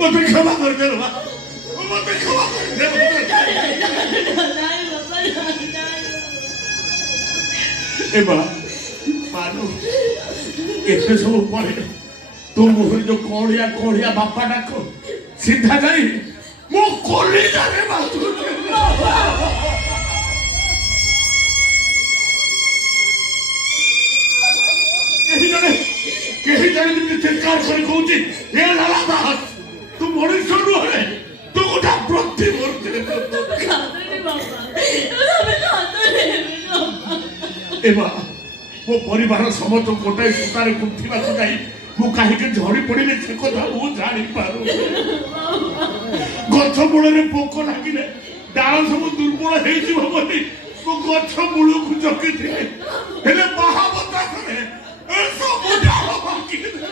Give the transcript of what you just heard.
ମୋତେ କ୍ଷମା କରିଦେ ମା ମୋତେ କ୍ଷମା କରିଦେ ଏ ମା ମାନୁ ଏତେ ସବୁ ପରେ ତୁ ମୁହଁରେ ଯୋଉ କଳିଆ କଳିଆ ବାପା ଡାକ ସିଧା ଯାଇ ମୁଁ କଲିଜାରେ ବାସୁଛି କେହି ଜଣେ ଯେମିତି ଚିତ୍କାର କରି କହୁଛି ଏ ଲାଲା ଦାସ ତୁ ମଣିଷ ନୁହେଁ ତୁ ଗୋଟେ ପ୍ରତିମୂର୍ତ୍ତି ଏ ମା ମୋ ପରିବାର ସମସ୍ତ ଗୋଟାଏ ସୂତାରେ ଗୁନ୍ଥିବାକୁ ଯାଇ ମୁଁ କାହିଁକି ଝଡ଼ି ପଡ଼ିଲେ ସେ କଥା ମୁଁ ଜାଣିପାରୁ ଗଛ ମୂଳରେ ପୋକ ଲାଗିଲେ ଡାଳ ସବୁ ଦୁର୍ବଳ ହେଇଯିବ ବୋଲି ମୁଁ ଗଛ ମୂଳକୁ ଜଗିଥିଲି ହେଲେ ମହାବତାରେ ସବୁ ଡାଳ ଭାଙ୍ଗିଲେ